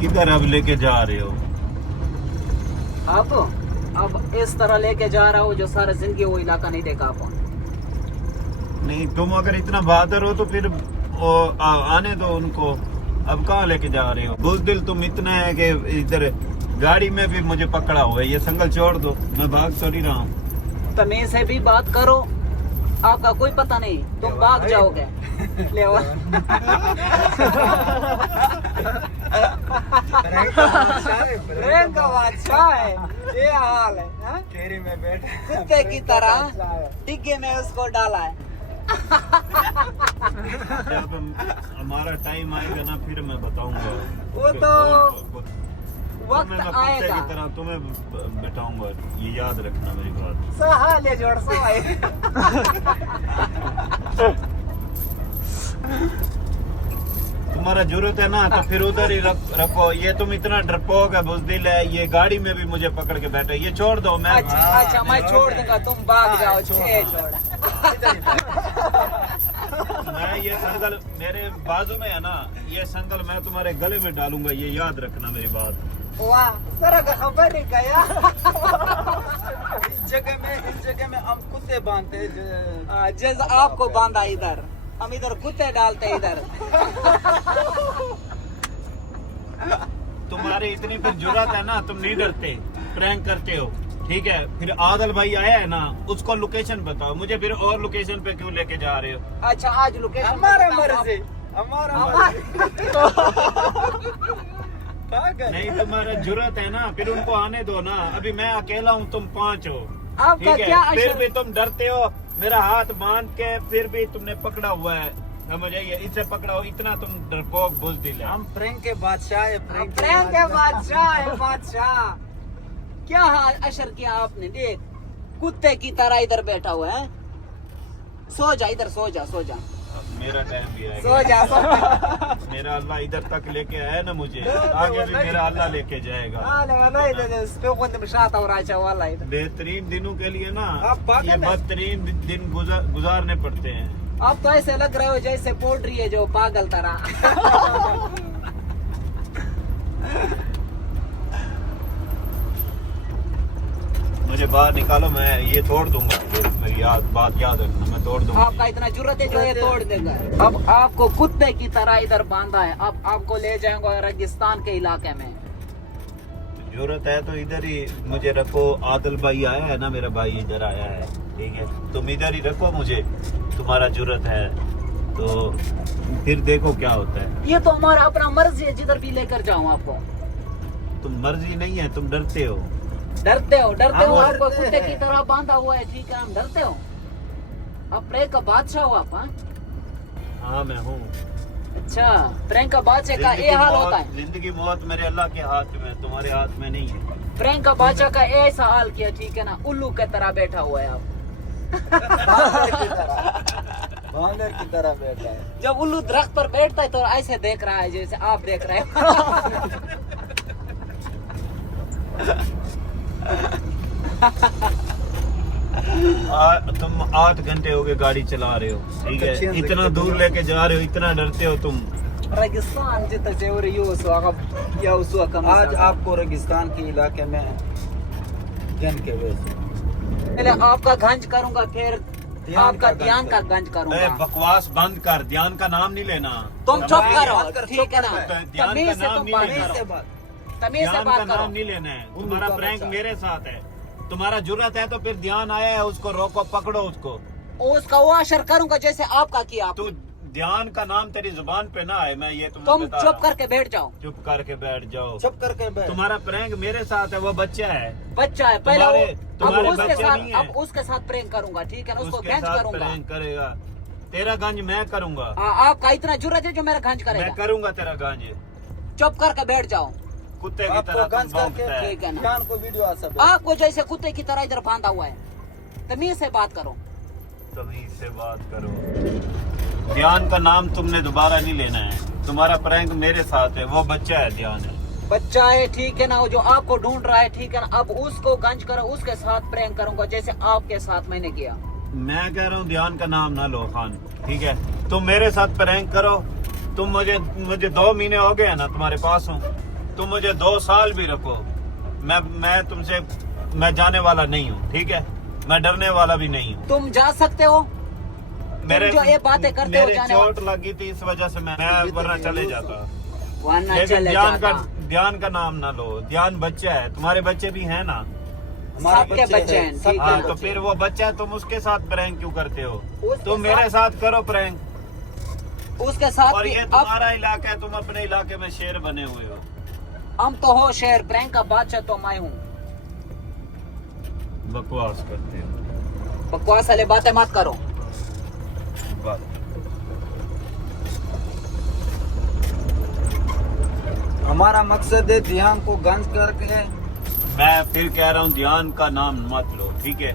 किधर अब लेके जा रहे हो? आपको अब इस तरह लेके जा रहा हूँ जो सारा जिंदगी वो इलाका नहीं देखा आपको। नहीं, तुम अगर इतना बहादुर हो तो फिर आने दो उनको। अब कहाँ लेके जा रहे हो? बुज़दिल तुम इतना है कि इधर गाड़ी में भी मुझे पकड़ा हुआ है। ये संगल छोड़ दो, मैं भाग तो नहीं रहा हूँ। तमीज से भी बात करो, आपका कोई पता नहीं, तुम भाग जाओगे। ले प्रेम का बादशाह है, ये हाल है हा? केरी में बैठा कुत्ते की तरह डिग्गे में उसको डाला है। जब हमारा टाइम आएगा ना फिर मैं बताऊंगा। वो तो वक्त मैं कुत्ते आएगा। की तरह तुम्हें बैठाऊंगा, ये याद रखना मेरी बात। सहा ले जोड़ सहा तुम्हारा जरूरत है ना तो फिर उधर ही रखो। ये तुम इतना डरपोक है, बुज़दिल है, ये गाड़ी में भी मुझे पकड़ के बैठे। ये छोड़ दो। मैं अच्छा मैं छोड़ दूंगा, तुम भाग जाओ। छोड़ मैं ये संगल मेरे बाजू में है ना, ये संगल मैं तुम्हारे गले में डालूंगा, ये याद रखना मेरी बात। वाह सर खबर नहीं गया। इस जगह में हम कुत्ते बांधते हैं। जैसे आपको बांधा इधर, हम इधर कुत्ते डालते इधर। तुम्हारी इतनी फिर जुर्रत है ना, तुम नहीं डरते, प्रैंक करते हो। ठीक है, फिर आदल भाई आया है ना, उसको लोकेशन बताओ मुझे, फिर और लोकेशन पे क्यों लेके जा रहे हो? अच्छा आज लोकेशन हमारा मर्जी, हमारा नहीं, तुम्हारा जुर्रत है ना, फिर उनको आने दो ना। अभी मैं अकेला हूँ, तुम 5 हो। आपका ठीक क्या है, फिर अशर- भी तुम डरते हो। मेरा हाथ बांध के फिर भी तुमने पकड़ा हुआ है, समझ आइए, इससे पकड़ा हो। इतना तुम डरपोक बुज़दिल है। हम प्रैंक के बादशाह है। प्रैंक के बादशाह है, बादशाह। क्या अशर किया आपने? देख कुत्ते की तरह इधर बैठा हुआ है। सो जा इधर, सो जा सो जा मेरा टाइम भी आएगा। सो जा सो जा। मेरा अल्लाह इधर तक लेके आया ना मुझे, आगे भी मेरा अल्लाह लेके जाएगा। बेहतरीन दिनों के लिए ना आप पागल ये हैं। बदतरीन दिन गुजारने पड़ते हैं। अब तो ऐसे लग रहे हो जैसे पोल्ट्री है जो पागल तरह। मुझे बाहर निकालो, मैं ये तोड़ दूंगा। मेरी बात याद रखना, मैं तोड़ दूंगा। आपका इतना जरूरत है जो ये तोड़ देगा। अब आपको कुत्ते की तरह इधर बांधा है, अब आपको ले जाएंगे रेगिस्तान के इलाके में। जरूरत है तो इधर ही मुझे रखो। आदिल भाई आया है ना, मेरा भाई इधर आया है। ठीक है, तुम इधर ही रखो मुझे, तुम्हारा जरूरत है तो फिर देखो क्या होता है। ये तो हमारा अपना मर्जी है, जिधर भी लेकर जाऊं आपको। तुम मर्जी नहीं है, तुम डरते हो। डरते हो हम आपको डरते कुत्ते हैं। की तरह बांधा हुआ है। ठीक है, हम डरते हो। अब प्रेम का बादशाह हो आप? हाँ? हाँ मैं हूँ। अच्छा, प्रेम का बादशाह का ये हाल होता है। जिंदगी मौत मेरे अल्लाह के हाथ में, तुम्हारे हाथ में नहीं है। प्रेम का बादशाह का ऐसा हाल किया, ठीक है ना, उल्लू के तरह बैठा हुआ है आप। बांदर की तरह बैठा है। जब उल्लू दरख्त पर बैठता है तो ऐसे देख रहा है जैसे आप देख रहे हैं। तुम 8 घंटे हो गए गाड़ी चला रहे हो। ठीक है, इतना दूर लेके जा रहे हो, इतना डरते हो तुम। रेगिस्तान जितना जेवर आज आपको रेगिस्तान के इलाके में गन के वजह पहले आपका गंज करूंगा, फिर आपका ध्यान का गंज करूंगा। बकवास बंद कर, ध्यान का नाम नहीं लेना। तुम चुप करो, बात कर, ठीक है ना। ध्यान तमीज का से नाम तुम नहीं बात लेना। करो, तमीज से ध्यान का बात नाम करो। नहीं लेना है। तुम्हारा का प्रैंक बच्चा। मेरे साथ है, तुम्हारा जरूरत है तो फिर ध्यान आया है, उसको रोको, पकड़ो उसको। उसका वो असर करूंगा जैसे आपका किया। तू ध्यान का नाम तेरी जुबान पे ना आए, मैं ये तुम्हें तुम बता चुप रहा हूँ। करके बैठ जाओ। चुप करके बैठ जाओ। चुप करके बैठ। तुम्हारा प्रैंक मेरे साथ है, वो बच्चा है। बच्चा है पहले तुम्हारे अब उसके बच्चे साथ नहीं है। अब उसके साथ प्रेम करूंगा, ठीक है ना, उसको उसके गंज साथ करूंगा। प्रैंक करेगा, तेरा गंज मैं करूंगा। आपका इतना जुर्रत है जो मेरा गंज मैं करेगा। करूंगा तेरा गंज। चुप करके बैठ जाओ। कुत्ते की आपको तरह तुम गंज भौंकता करके है। ठीक है ना। कान को वीडियो आ सब आपको जैसे कुत्ते की तरह इधर बांधा हुआ है, तमीज से बात करो। तमीज से बात करो। ध्यान का नाम तुमने दोबारा नहीं लेना है। तुम्हारा प्रैंक मेरे साथ है, वो बच्चा है, ध्यान है। बच्चा है, ठीक है ना, वो जो आपको ढूंढ रहा है, ठीक है ना, अब उसको गंज करो, उसके साथ प्रैंक करूंगा जैसे आपके साथ मैंने किया। मैं कह रहा हूँ ध्यान का नाम ना लो खान, ठीक है। तुम मेरे साथ प्रैंक करो। तुम मुझे 2 महीने हो गए ना तुम्हारे पास हूँ। तुम मुझे 2 साल भी रखो, मैं तुमसे मैं जाने वाला नहीं हूँ, ठीक है? मैं डरने वाला भी नहीं हूँ। तुम जा सकते हो, मेरे जो ये बातें करते हो मेरे जाने चोट लगी थी, इस वजह से मैं वरना चले जाता। वरना लेकिन चले ध्यान का नाम ना लो। ध्यान बच्चा है, तुम्हारे बच्चे भी हैं ना? सबके बच्चे हैं, ठीक हाँ, है। तो फिर वो बच्चा है, तुम उसके साथ प्रैंक क्यों करते हो? उसके तुम मेरे साथ करो प्रैंक। उसके साथ और भी ये अब तुम्हारा इलाका है, तुम अपने इलाके में शेर बने हुए हो। हम तो हो शेर, प्रैंक का बादशाह तो मैं हूँ। बकवास करते हो। बकवास वाले बातें मत करो। बस। हमारा मकसद है ध्यान को गंज करके। मैं फिर कह रहा हूँ, ध्यान का नाम मत लो, ठीक है?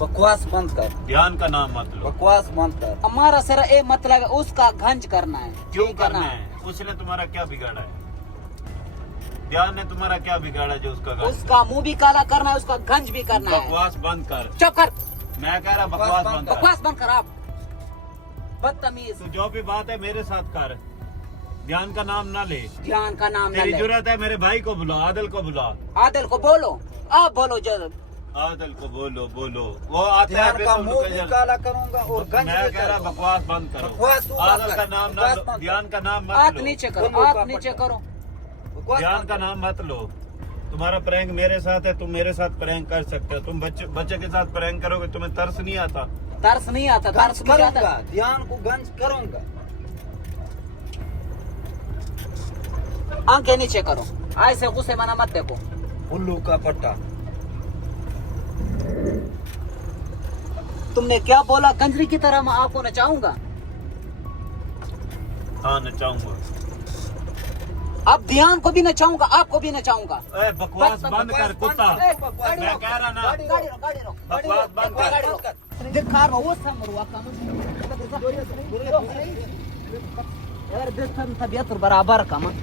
बकवास बंद कर, ध्यान का नाम मत लो। बकवास बंद कर। हमारा सिर्फ ये मतलब है उसका गंज करना है। क्यों यही करना है? उसने तुम्हारा क्या बिगाड़ा है? ध्यान ने तुम्हारा क्या बिगाड़ा जो उसका गंज? उसका मुंह भी काला करना है, उसका गंज भी करना है। बकवास बंद कर। चुप कर, मैं कह रहा बकवास बंद कर। बकवास बंद कर। आप बदतमीज। तो जो भी बात है मेरे साथ कर, ध्यान का नाम ना ले। ध्यान का नाम न तेरी ले। जरूरत है, मेरे भाई को बुला, आदिल को बुला। आदिल को बोलो, आप बोलो जब आदिल को बोलो वो आता है ध्यान फिर का तुम मुंह रुके भी जाना। काला करूंगा और गंज मैं भी कह रहा करूंगा। बकवास बंद करो। बकवास तू बंद आदिल कर। का नाम ना बकवास लो, बंद कर। ध्यान का नाम मत हाथ लो। नीचे करो, बोलो हाथ का नीचे पट्टा। करो। बकवास ध्यान बंद का कर। नाम मत लो। तुम्हारा प्रैंक मेरे साथ है, तुम मेरे साथ प्रैंक कर सकते हो। तुम बच्चे के साथ प्रैंक करोगे, तुम्हें तरस नहीं आता? तरस नहीं आता, गंज तरस नहीं आता। करूंगा, ध्यान को गंज करूंगा। आंखें नीचे करो, ऐसे गुस्से मना मत देखो। उल्लू का पट्टा। तुमने क्या बोला? कंजरी की तरह मैं आपको नचाऊंगा। हाँ, नचाऊंगा। अब ध्यान को भी नचाऊंगा, आपको भी नचाऊंगा। ए, बकवास बंद कर कुत्ता। ए, गाड़ी मैं रोक, कह रहा ना, गाड़ी रोक, गाड़ी रोक, गाड़ी बकवास रोक, बंद कर। गाड़ी रोक। दिखा रहा हूँ, वो समर वाका यार देखम तबियत बराबर का मत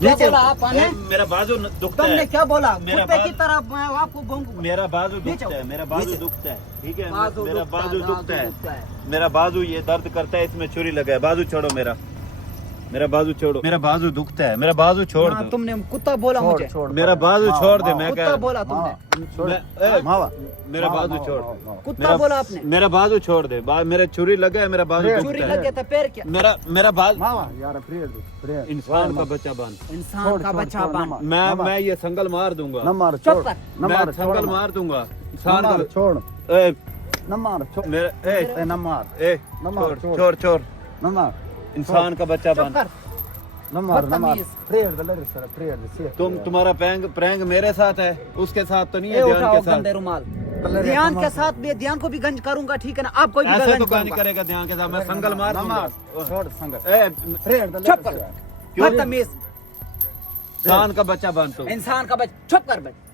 क्या बोला आपने? मेरा बाजू दुखता तुमने है। क्या बोला? मेरा कुत्ते बाजू- की तरह मैं आपको गोंगूंगा। मेरा बाजू नीचे दुखता है, मेरा बाजू दुखता है, ठीक है? बाजू मेरा दुखता है, बाजू बाजू दुखता दुखता है। है। मेरा बाजू ये दर्द करता है, इसमें छुरी लगा है। बाजू छोड़ो मेरा बाजू छोड़ो। मेरा बाजू दुखता है, मेरा बाजू छोड़ हाँ, दो। तुमने कुत्ता बोला मुझे। मेरा बाजू छोड़ दे। मैं कुत्ता कह बोला तुमने। मेरा बाजू छोड़। कुत्ता बोला आपने। मेरा बाजू छोड़ दे। मेरे छुरी लगा है, मेरा बाजू चोरी दुखता लग है। गया था, पैर क्या? मेरा बाजू इंसान का बच्चा बन। इंसान का बच्चा बन। मैं ये संगल मार दूंगा। चुप कर। मैं संगल मार दूंगा। इंसान का छोड़ ए, न मार छोड़ मेरा ए, न मार ए, न मार, छोड़ छोड़। न मार इंसान का बच्चा चुप बन। कर। न मार न मार बदतमीज। तुम्हारा प्रैंक मेरे साथ है, उसके साथ तो नहीं ये है। ध्यान उठाओ के साथ गंदे रुमाल। ध्यान के साथ भी, ध्यान को भी गंज करूंगा, ठीक है ना? आपको भी ऐसे गंज तो कोई नहीं करूंगा। करेगा। ध्यान के साथ मैं संगल मार दूंगा। छोड़ संगत ए, चुप कर। क्यों? बदतमीज। इंसान का बच्चा बन तू। इंसान का बच्चा। चुप कर बेटा।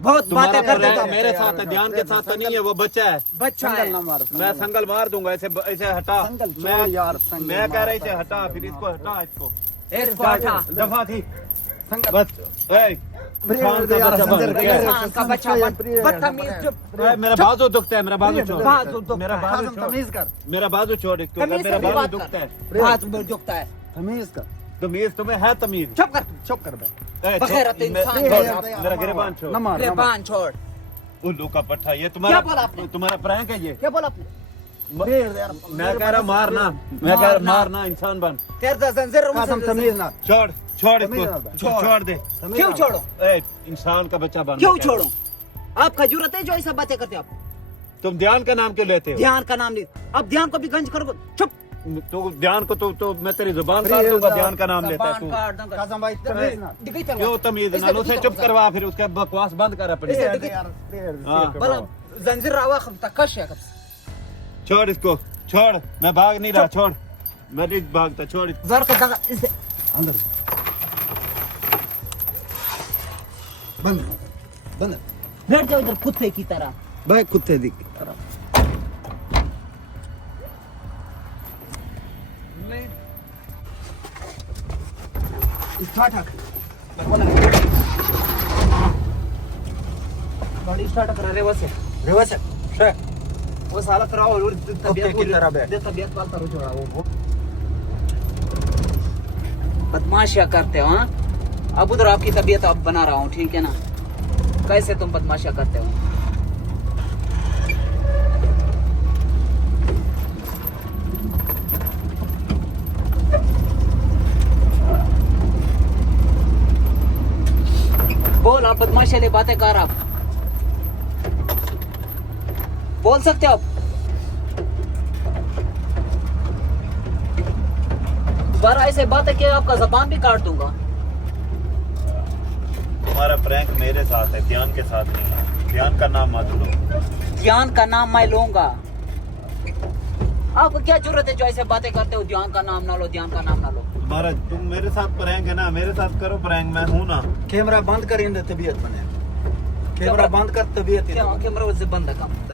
बहुत तुम्हारा बातें करते प्रैंक हो। मेरे साथ है, ध्यान के साथ तो नहीं है। वो बच्चा है, बच्चा है। न मार मैं संगल मार दूंगा। ऐसे हटा। संगल छोड़ मैं यार, संगल मैं कह मार। रहा इसे हटा, फिर इसको हटा। इसको इसको हटा। दफा थी संगत बस। ए, इंसान का बच्चा बन। इंसान का बच्चा बन। बदतमीज। चुप। ए, मेरा बाजू दुखता है, मेरा बाजू छोड़। बाजू दुखता मेरा है। बाजू छोड़। तमीज कर मेरा बाजू छोड़ इसको। तमीज मेरा से भी बाजू बात दुखता है। कर। बात में दुखता है। तमीज कर तमीज तुम्हें है? तमीज चुप कर। चुप कर बे ए, बगैरत छोड़, इंसान मैं- छोड़। छोड़, मेरा गिरबान छोड़। न मार न मार रेबान छोड़। उल्लू का पट्टा। ये क्या बोला तुम्हारा आपने? तुम्हारा प्रैंक है ये। क्या बोला आपने? मैं कह रहा मारना, मैं कह रहा मारना। इंसान बन। तेरे जंजीर कसम तमीज ना छोड़ छोड़ तमीज इसको। ना। छोड़ दे। क्यों छोड़ो? ए, इंसान का बच्चा बन। क्यों छोड़ो? आपका जरूरत है जो ऐसा बातें करते हो आप? तुम ध्यान का नाम क्यों लेते हो? ध्यान का नाम नहीं। अब ध्यान को भी गंज करोगे। चुप। तो ध्यान को तो मैं तेरी जुबान काट दूंगा। ध्यान का नाम लेता है जबान तू। काट दूंगा। कसम भाई तमीज ना दिखाई तलवार। क्यों तमीज ना? इसे उसे दिखाई चुप तलवार। करवा, फिर उसका बकवास बंद कर अपनी। हाँ। बला जंजीर रावा तकश है। छोड़ इसको, छोड़। मैं भाग नहीं रहा, छोड़। मैं नहीं भागता, छोड़ इसको। जर को दगा इसे अंदर बंद बंद बैठ जाओ इधर कुत्ते की तरह। भाई कुत्ते दिख स्टार्ट गाड़ी स्टार्ट कर। रिवर्स है। रिवर्स है वो साला फिर और कुत्ते की तरह बैठ। तबीयत वाला करो जोड़ा वो बदमाशियां करते हो। हाँ अब उधर आपकी तबीयत अब बना रहा हूँ, ठीक है ना। कैसे तुम बदमाशियां करते हो? बोल, आप बदमाशी वाली बातें कर, आप बोल सकते हो आप? दोबारा ऐसे बातें कि आपका जबान भी काट दूंगा। तुम्हारा प्रैंक मेरे साथ है, ध्यान के साथ नहीं है। ध्यान का नाम मत लो। ध्यान का नाम मैं लूंगा। आपको क्या जरूरत है जो ऐसे बातें करते हो? ध्यान का नाम ना लो, ध्यान का नाम ना लो। तुम्हारा तुम मेरे साथ प्रैंक है ना, मेरे साथ करो प्रैंक, मैं हूं ना। कैमरा बंद कर, तबीयत बने। कैमरा बंद कर, तबीयत क्या कैमरा से बंद है काम।